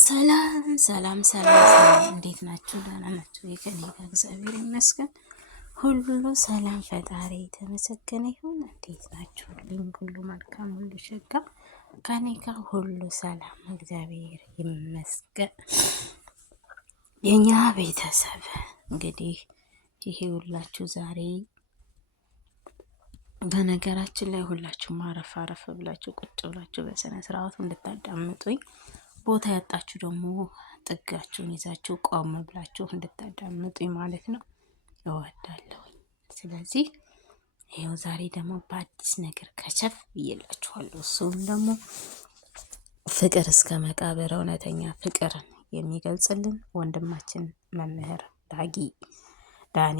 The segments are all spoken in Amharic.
ሰላም ሰላም ሰላም፣ እንዴት ናችሁ? ደህና ናችሁ? ከኔ ጋር እግዚአብሔር ይመስገን ሁሉ ሰላም፣ ፈጣሪ የተመሰገነ ይሁን። እንዴት ናችሁ? ሁሉ መልካም፣ ሁሉ ሸጋ፣ ከኔ ጋር ሁሉ ሰላም፣ እግዚአብሔር ይመስገን። የኛ ቤተሰብ እንግዲህ ይሄ ሁላችሁ ዛሬ በነገራችን ላይ ሁላችሁም አረፍ አረፍ ብላችሁ ቁጭ ብላችሁ በስነ ስርዓቱ እንድታዳምጡኝ፣ ቦታ ያጣችሁ ደግሞ ጥጋችሁን ይዛችሁ ቆም ብላችሁ እንድታዳምጡኝ ማለት ነው እወዳለሁ። ስለዚህ ይኸው ዛሬ ደግሞ በአዲስ ነገር ከቸፍ ብዬላችኋለሁ። እሱም ደግሞ ፍቅር እስከ መቃብር እውነተኛ ፍቅርን የሚገልጽልን ወንድማችን መምህር ዳኒ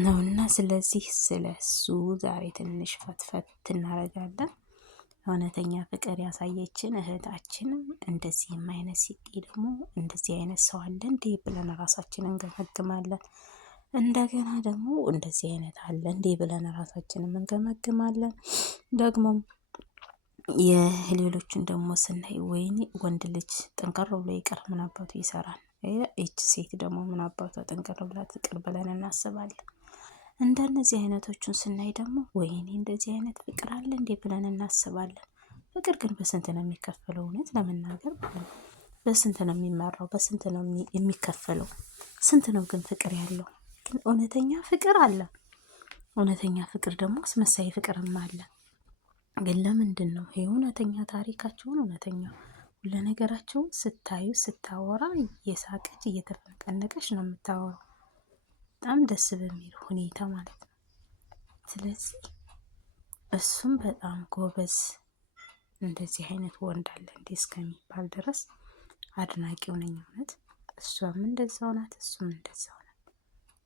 ነውና፣ ስለዚህ ስለሱ ዛሬ ትንሽ ፈትፈት እናደርጋለን። እውነተኛ ፍቅር ያሳየችን እህታችንም እንደዚህም አይነት ሲጤ ደግሞ እንደዚህ አይነት ሰው አለ እንዴ ብለን ራሳችንን እንገመግማለን። እንደገና ደግሞ እንደዚህ አይነት አለ እንዴ ብለን ራሳችንን እንገመግማለን። ደግሞ የሌሎችን ደግሞ ስናይ ወይኔ ወንድ ልጅ ጠንቀር ብሎ ይቅር ምን አባቱ ይሰራል፣ ይች ሴት ደግሞ ምን አባቷ ጠንቀር ብላ ትቅር ብለን እናስባለን። እንደነዚህ አይነቶቹን ስናይ ደግሞ ወይኔ እንደዚህ አይነት ፍቅር አለ እንዴ ብለን እናስባለን። ፍቅር ግን በስንት ነው የሚከፈለው? እውነት ለመናገር በስንት ነው የሚመራው? በስንት ነው የሚከፈለው? ስንት ነው ግን ፍቅር ያለው? ግን እውነተኛ ፍቅር አለ። እውነተኛ ፍቅር ደግሞ አስመሳይ ፍቅርም አለ። ግን ለምንድን ነው ይሄ እውነተኛ ታሪካቸውን እውነተኛ ሁሉ ነገራቸውን ስታዩ ስታወራ እየሳቀች እየተፈነቀነቀች ነው የምታወራው፣ በጣም ደስ በሚል ሁኔታ ማለት ነው። ስለዚህ እሱም በጣም ጎበዝ እንደዚህ አይነት ወንድ አለ እንዴ እስከሚባል ድረስ አድናቂው ነኝ እውነት። እሷም እንደዛው ናት፣ እሱም እንደዛው ናት።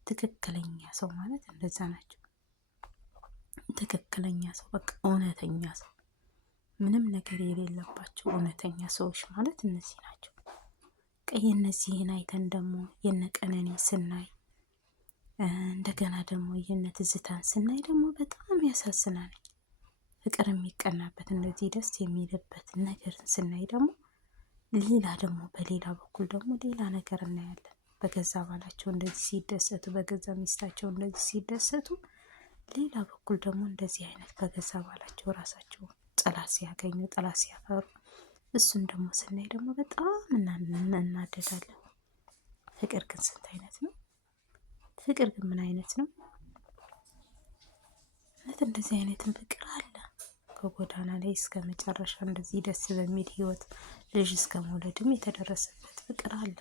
ትክክለኛ ሰው ማለት እንደዛ ናቸው። ትክክለኛ ሰው በቃ እውነተኛ ሰው፣ ምንም ነገር የሌለባቸው እውነተኛ ሰዎች ማለት እነዚህ ናቸው። የእነዚህን አይተን ደግሞ የነቀነኔ ስናይ እንደገና ደግሞ የነ ትዝታን ስናይ ደግሞ በጣም ያሳዝናል። ፍቅር የሚቀናበት እንደዚህ ደስ የሚልበት ነገርን ስናይ ደግሞ ሌላ ደግሞ በሌላ በኩል ደግሞ ሌላ ነገር እናያለን። በገዛ ባላቸው እንደዚህ ሲደሰቱ፣ በገዛ ሚስታቸው እንደዚህ ሲደሰቱ፣ ሌላ በኩል ደግሞ እንደዚህ አይነት በገዛ ባላቸው ራሳቸው ጠላት ሲያገኙ፣ ጠላት ሲያፈሩ፣ እሱን ደግሞ ስናይ ደግሞ በጣም እናደዳለን። ፍቅር ግን ስንት አይነት ነው? ፍቅር ግን ምን አይነት ነው? እውነት እንደዚህ አይነትም ፍቅር አለ። ከጎዳና ላይ እስከ መጨረሻ እንደዚህ ደስ በሚል ህይወት ልጅ እስከ መውለድም የተደረሰበት ፍቅር አለ።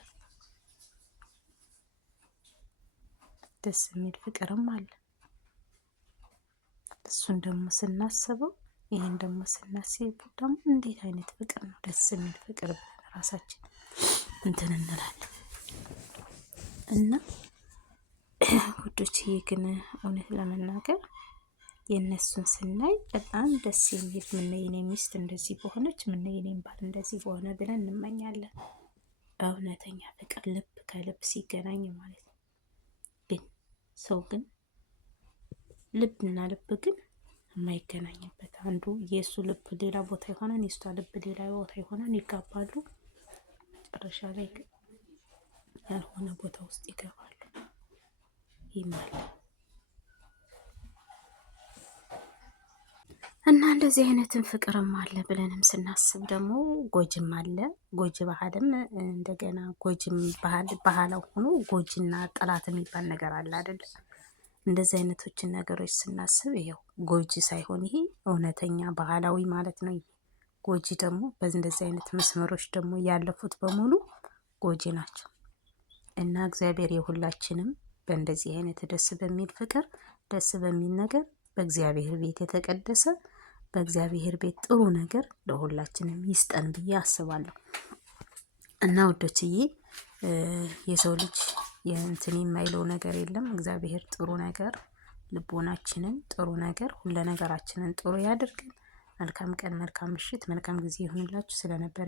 ደስ የሚል ፍቅርም አለ። እሱን ደግሞ ስናስበው ይሄን ደግሞ ስናስብ ደግሞ እንዴት አይነት ፍቅር ነው ደስ የሚል ፍቅር ብለን ራሳችን እንትን እንላለን። እና ውዶችዬ ግን እውነት ለመናገር የእነሱን ስናይ በጣም ደስ የሚል ምን የኔ ሚስት እንደዚህ በሆነች፣ ምን የኔም ባል እንደዚህ በሆነ ብለን እንመኛለን። እውነተኛ ፍቅር ልብ ከልብ ሲገናኝ ማለት ነው። ግን ሰው ግን ልብና ልብ ግን የማይገናኝበት፣ አንዱ የእሱ ልብ ሌላ ቦታ ይሆናል፣ የእሷ ልብ ሌላ ቦታ ይሆናል፣ ይጋባሉ። መጨረሻ ላይ ግን ያልሆነ ቦታ ውስጥ ይገባሉ ይማል እና እንደዚህ አይነትን ፍቅርም አለ ብለንም ስናስብ ደግሞ ጎጅም አለ። ጎጅ ባህልም እንደገና ጎጅም ባህላው ሆኖ ጎጅና ጠላት የሚባል ነገር አለ አይደል? እንደዚህ አይነቶችን ነገሮች ስናስብ ይሄው ጎጂ ሳይሆን ይሄ እውነተኛ ባህላዊ ማለት ነው። ጎጂ ደግሞ በእንደዚህ አይነት መስመሮች ደግሞ ያለፉት በሙሉ ጎጂ ናቸው። እና እግዚአብሔር የሁላችንም በእንደዚህ አይነት ደስ በሚል ፍቅር፣ ደስ በሚል ነገር፣ በእግዚአብሔር ቤት የተቀደሰ በእግዚአብሔር ቤት ጥሩ ነገር ለሁላችንም ይስጠን ብዬ አስባለሁ። እና ውዶችዬ የሰው ልጅ የእንትን የማይለው ነገር የለም። እግዚአብሔር ጥሩ ነገር ልቦናችንን ጥሩ ነገር ሁሉ ነገራችንን ጥሩ ያድርገን። መልካም ቀን፣ መልካም ምሽት፣ መልካም ጊዜ ይሁንላችሁ። ስለነበረ